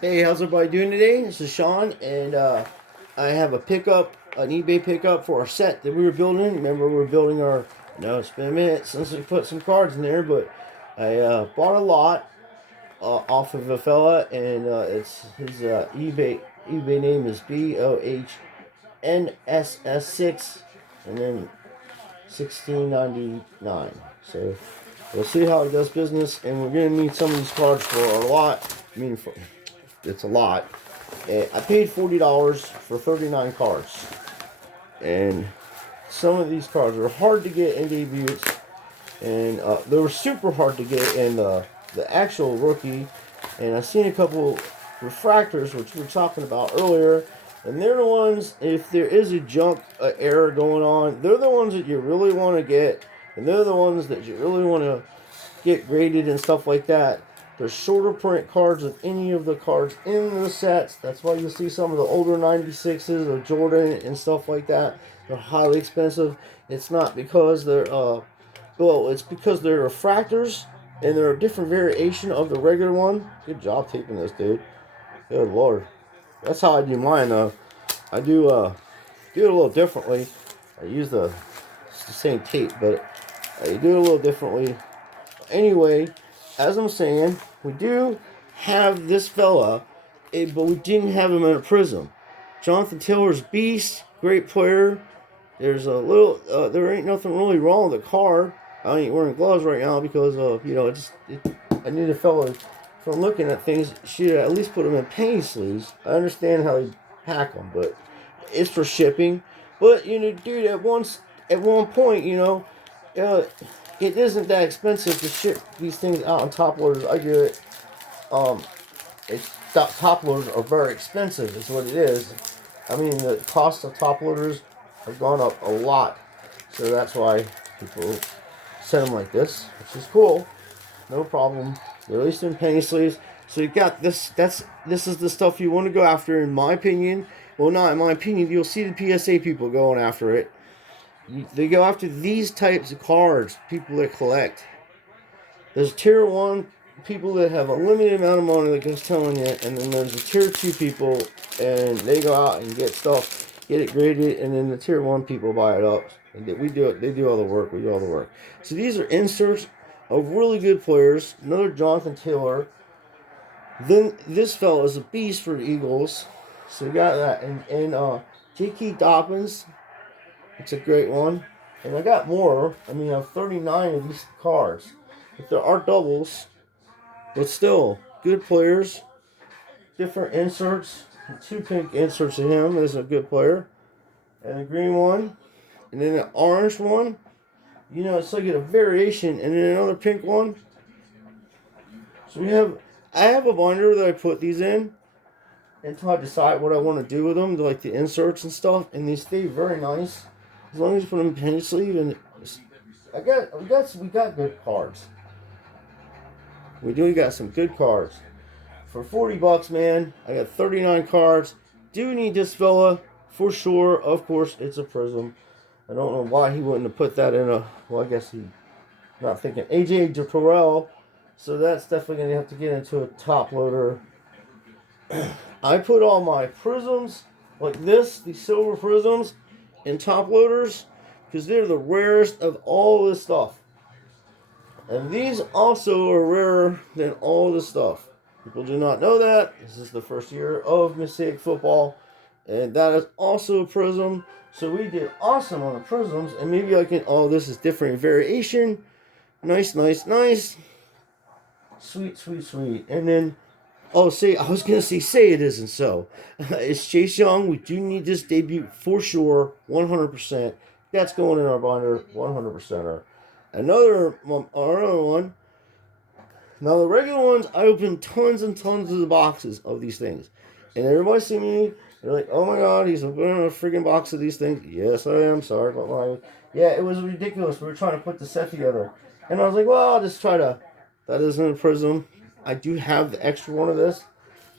Hey, how's everybody doing today? This is Sean, and I have a pickup, an eBay pickup for our set that we were building. Remember, we were building our. No, it's been a minute since we put some cards in there, but I bought a lot off of a fella, and it's his eBay name is BOHNSS6, and then 1699. So we'll see how he does business, and we're gonna need some of these cards for our lot. It's a lot. And I paid $40 for 39 cards, and some of these cards are hard to get in debuts, and they were super hard to get in the actual rookie. And I've seen a couple refractors, which we were talking about earlier, and they're the ones, if there is a junk error going on, they're the ones that you really want to get, and they're the ones that you really want to get graded and stuff like that. There's shorter print cards of any of the cards in the sets. That's why you'll see some of the older 96s of Jordan and stuff like that. They're highly expensive. It's not because they're, it's because they're refractors and they're a different variation of the regular one. Good job taping this, dude. Good lord. That's how I do mine, though. I do it a little differently. I use it's the same tape, but I do it a little differently. Anyway, as I'm saying, we do have this fella, but we didn't have him in a prism. Jonathan Taylor's beast, great player. There's a little, there ain't nothing really wrong with the card. I ain't wearing gloves right now because I need a fella from looking at things. Should at least put them in penny sleeves. I understand how they pack them, but it's for shipping. But dude, at one point, uh, it isn't that expensive to ship these things out on top loaders. I get it. Um, it's top loaders are very expensive. Is what it is. I mean, the cost of top loaders have gone up a lot, so that's why people send them like this, which is cool. No problem. They're at least in penny sleeves. So you got this. This is the stuff you want to go after, in my opinion. Well, not in my opinion. You'll see the PSA people going after it. They go after these types of cards. People that collect. There's tier 1 people that have a limited amount of money, like I was telling you, and then there's the tier 2 people, and they go out and get stuff, get it graded, and then the tier 1 people buy it up. And we do it. They do all the work. We do all the work. So these are inserts of really good players. Another Jonathan Taylor. Then this fellow is a beast for the Eagles. So we got that, and J.K. Dobbins. It's a great one. And I got more. I mean, I have 39 of these cards. If there are doubles, but still, good players. Different inserts. 2 pink inserts of him is a good player. And a green one. And then an orange one. It's like a variation. And then another pink one. So I have a binder that I put these in until I decide what I want to do with them, like the inserts and stuff. And they stay very nice. As long as you put them in penny sleeve, and we got good cards. We got some good cards. For $40, man, I got 39 cards. Do need this fella for sure. Of course, it's a prism. I don't know why he wouldn't have put that in a. Well, I guess he not thinking AJ DeParel. So that's definitely gonna have to get into a top loader. I put all my prisms like this, these silver prisms, in top loaders because they're the rarest of all this stuff. And these also are rarer than all this stuff. People do not know that. This is the first year of Mosaic Football, and that is also a prism. So we did awesome on the prisms, and maybe I can. Oh, this is different variation. Nice, nice, nice. Sweet, sweet, sweet. And then, I was gonna say it isn't so. It's Chase Young. We do need this debut for sure, 100%. That's going in our binder, 100%er. Another one. Now the regular ones, I opened tons and tons of the boxes of these things, and everybody see me. They're like, "Oh my God, he's opening a freaking box of these things." Yes, I am. Sorry about my. Yeah, it was ridiculous. We were trying to put the set together, and I was like, "Well, I'll just try to." That isn't a prism. I do have the extra one of this,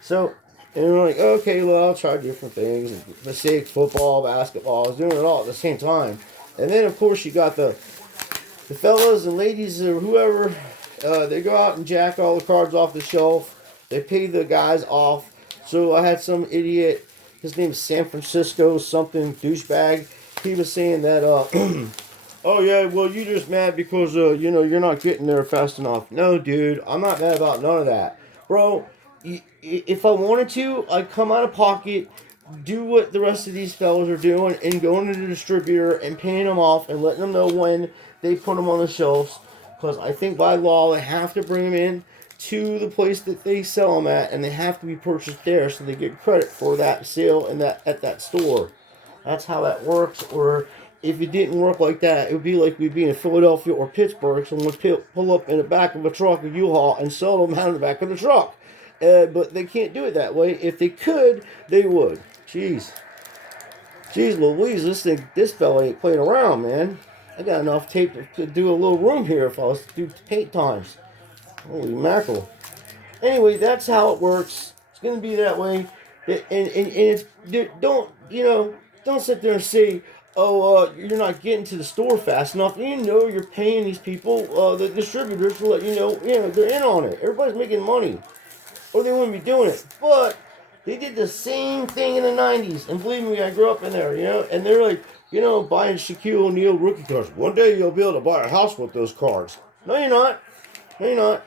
so. And we're like, okay, well, I'll try different things. Mosaic football, basketball. I was doing it all at the same time. And then, of course, you got the fellas and ladies or whoever, they go out and jack all the cards off the shelf. They pay the guys off. So I had some idiot, his name's San Francisco something douchebag. He was saying that oh yeah, well you just mad because you're not getting there fast enough. No, dude, I'm not mad about none of that, bro. If I wanted to, I'd come out of pocket, do what the rest of these fellas are doing, and going to the distributor and paying them off and letting them know when they put them on the shelves. Because I think by law they have to bring them in to the place that they sell them at, and they have to be purchased there, so they get credit for that sale and that at that store. That's how that works. Or if it didn't work like that, it would be like we'd be in Philadelphia or Pittsburgh. Someone would pull up in the back of a truck, a U-Haul, and sell them out of the back of the truck. But they can't do it that way. If they could, they would. Jeez. Jeez Louise, this fella ain't playing around, man. I got enough tape to do a little room here if I was to do paint times. Holy mackerel. Anyway, that's how it works. It's going to be that way. And it's, don't sit there and say, oh, you're not getting to the store fast enough. You're paying these people, the distributors, to let they're in on it. Everybody's making money, or they wouldn't be doing it. But they did the same thing in the 90s. And believe me, I grew up in there, and they're like, buying Shaquille O'Neal rookie cards. One day you'll be able to buy a house with those cards. No, you're not. No, you're not.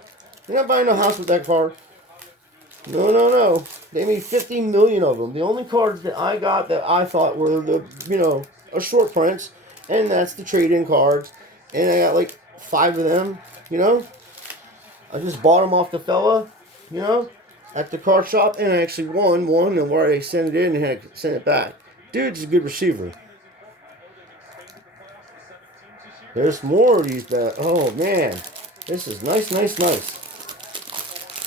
You're not buying a house with that card. No. They made 50 million of them. The only cards that I got that I thought were a short prints, and that's the trade-in cards. And I got like 5 of them, I just bought them off the fella, at the card shop, and I actually won one, and where I sent it in and had to send it back. Dude's a good receiver. There's more of these that, oh man, this is nice.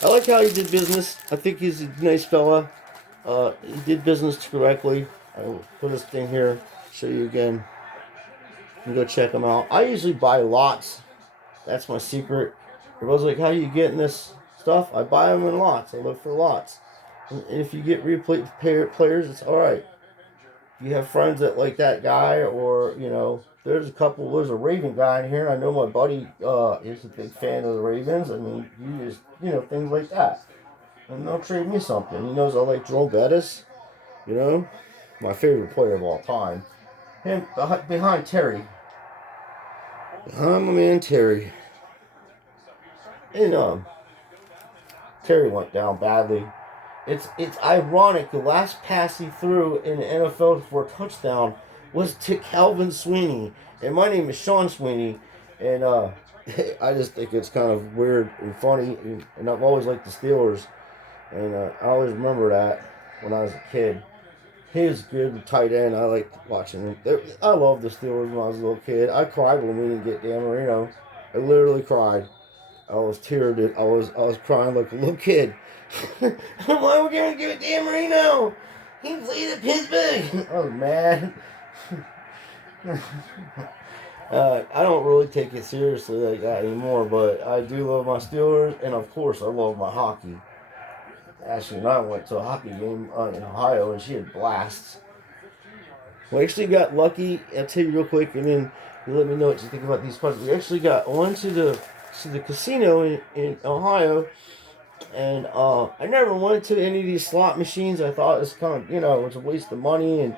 I like how he did business. I think he's a nice fella. He did business correctly. I'll put this thing here, show you again. You can go check him out. I usually buy lots. That's my secret. Everybody's like, how are you getting this stuff? I buy them in lots. I look for lots. And if you get replay players, it's alright. If you have friends that like that guy, or, there's a Raven guy in here. I know my buddy is a big fan of the Ravens. I mean, you just, things like that. And they'll trade me something. He knows I like Jerome Bettis, my favorite player of all time. Him, behind Terry. Behind my man Terry. And, Terry went down badly. It's ironic. The last pass he threw in the NFL for a touchdown was to Calvin Sweeney, and my name is Sean Sweeney, and I just think it's kind of weird and funny, and I've always liked the Steelers, and I always remember that when I was a kid. He was good with tight end. I liked watching him. I loved the Steelers when I was a little kid. I cried when we didn't get Dan Marino. I literally cried. I was teared. I was crying like a little kid. Why are we going to give it to Dan Marino? He played at Pittsburgh. I was mad. I don't really take it seriously like that anymore, but I do love my Steelers, and of course I love my hockey. Ashley and I went to a hockey game in Ohio, and she had blasts. We actually got lucky. I'll tell you real quick, and then you let me know what you think about these cards. We actually got on to the casino in Ohio, and I never went to any of these slot machines. I thought it was kind of, it was a waste of money, and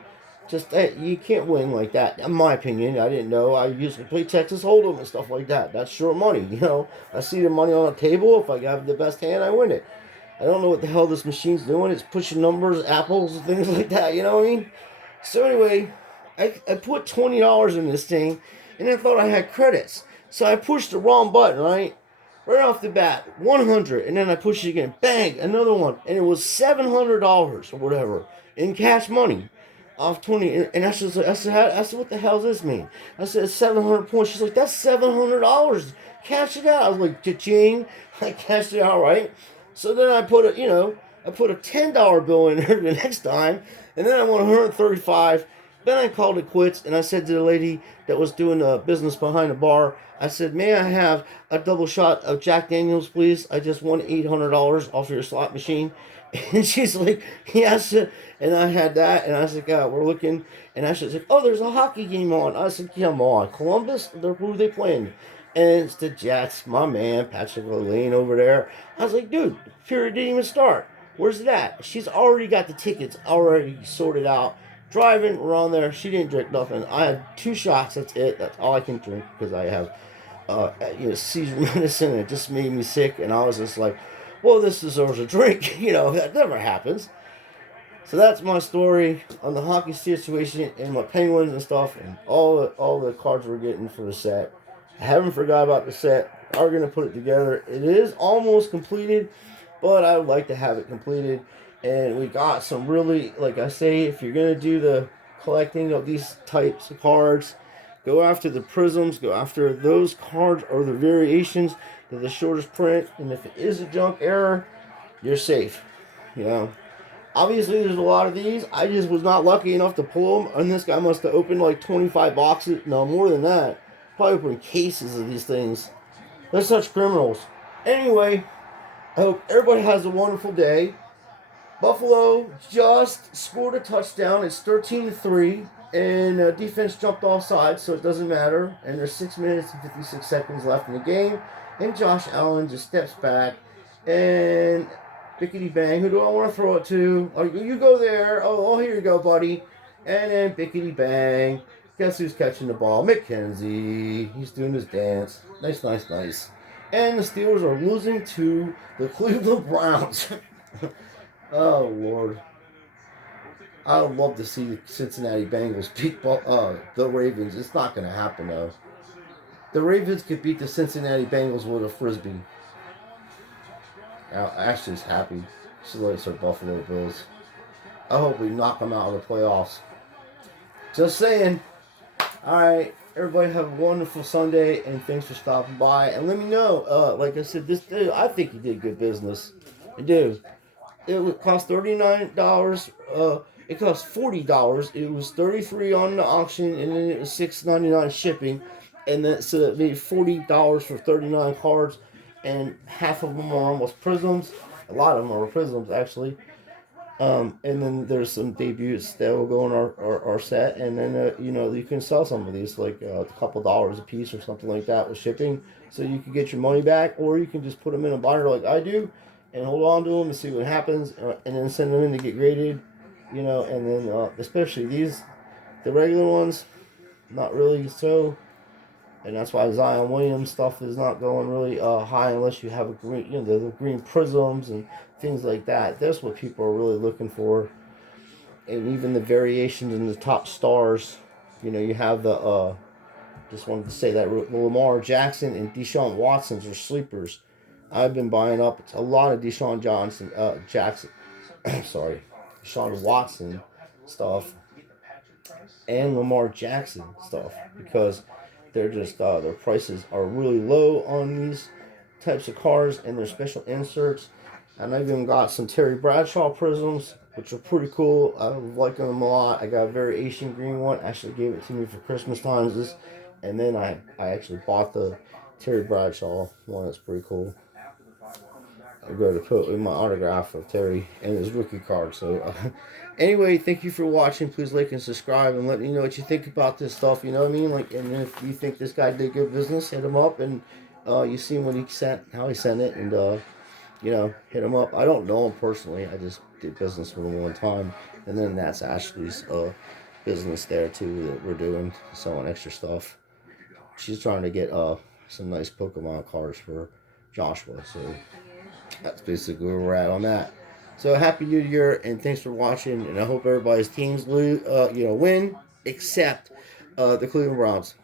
just you can't win like that. In my opinion, I didn't know. I used to play Texas Hold'em and stuff like that. That's sure money, I see the money on the table. If I have the best hand, I win it. I don't know what the hell this machine's doing. It's pushing numbers, apples, and things like that. You know what I mean? So anyway, I put $20 in this thing, and I thought I had credits. So I pushed the wrong button, right? Right off the bat, 100, and then I pushed it again. Bang, another one, and it was $700 or whatever in cash money off 20. And I said, what the hell does this mean? I said, 700 points. She's like, that's $700. Cash it out. I was like, cha-ching. I cashed it out, right? So then I put a $10 bill in there the next time, and then I won 135. Then I called it quits, and I said to the lady that was doing the business behind the bar, I said, may I have a double shot of Jack Daniels, please? I just won $800 off your slot machine. And she's like, yes. And I had that, and I said, God, we're looking. And I said, oh, there's a hockey game on. I said, come on, Columbus? Who are they playing? And it's the Jets, my man, Patrick Lane over there. I was like, dude, the period didn't even start. Where's it at? She's already got the tickets already sorted out. Driving, we're on there. She didn't drink nothing. I had 2 shots. That's it. That's all I can drink because I have, seizure medicine. And it just made me sick. And I was just like, well, this deserves a drink. That never happens. So that's my story on the hockey situation and my Penguins and stuff and all the cards we're getting for the set. I haven't forgot about the set. We're gonna put it together. It is almost completed, but I would like to have it completed. And we got some really, like I say, if you're gonna do the collecting of these types of cards, go after the prisms, go after those cards or the variations. They're the shortest print, and if it is a junk error, you're safe. You know. Obviously, there's a lot of these. I just was not lucky enough to pull them, and this guy must have opened like 25 boxes. No, more than that. Probably opened cases of these things. They're such criminals. Anyway, I hope everybody has a wonderful day. Buffalo just scored a touchdown. It's 13-3, and defense jumped off sides, so it doesn't matter. And there's 6 minutes and 56 seconds left in the game, and Josh Allen just steps back and bickety bang. Who do I want to throw it to? Oh, you go there. Oh, here you go, buddy. And then bickety bang. Guess who's catching the ball? McKenzie. He's doing his dance. Nice, nice, nice. And the Steelers are losing to the Cleveland Browns. Oh, Lord. I would love to see the Cincinnati Bengals beat the Ravens. It's not going to happen, though. The Ravens could beat the Cincinnati Bengals with a Frisbee. Ashley's happy. She likes her Buffalo Bills. I hope we knock them out of the playoffs. Just saying. Alright, everybody have a wonderful Sunday, and thanks for stopping by. And let me know, like I said, this dude, I think he did good business. Dude, it would cost $39. It cost $40. It was $33 on the auction, and then it was $6.99 shipping. And then so it made $40 for 39 cards, and half of them are almost prisms. A lot of them are prisms, actually. And then there's some debuts that will go in our set, and then you can sell some of these like a couple dollars a piece or something like that with shipping, so you can get your money back, or you can just put them in a binder like I do, and hold on to them and see what happens, and then send them in to get graded, and then especially these, the regular ones, not really so. And that's why Zion Williams stuff is not going really high unless you have a green, the green prisms and things like that. That's what people are really looking for. And even the variations in the top stars. You have the, just wanted to say that Lamar Jackson and Deshaun Watson's are sleepers. I've been buying up a lot of Deshaun Jackson, sorry, Deshaun Watson stuff and Lamar Jackson stuff because they're just their prices are really low on these types of cars and their special inserts. And I've even got some Terry Bradshaw prisms, which are pretty cool. I like them a lot. I got a variation green one. Ashley gave it to me for Christmas times. And then I actually bought the Terry Bradshaw one. That's pretty cool. I'm going to put in my autograph of Terry and his rookie card. So, anyway, thank you for watching. Please like and subscribe and let me know what you think about this stuff. You know what I mean? Like, and if you think this guy did good business, hit him up and you seen what he sent, how he sent it, and hit him up. I don't know him personally. I just did business with him one time, and then that's Ashley's business there too that we're doing, selling extra stuff. She's trying to get some nice Pokemon cards for Joshua. So. That's basically where we're at on that. So happy New Year and thanks for watching. And I hope everybody's teams win, except the Cleveland Browns.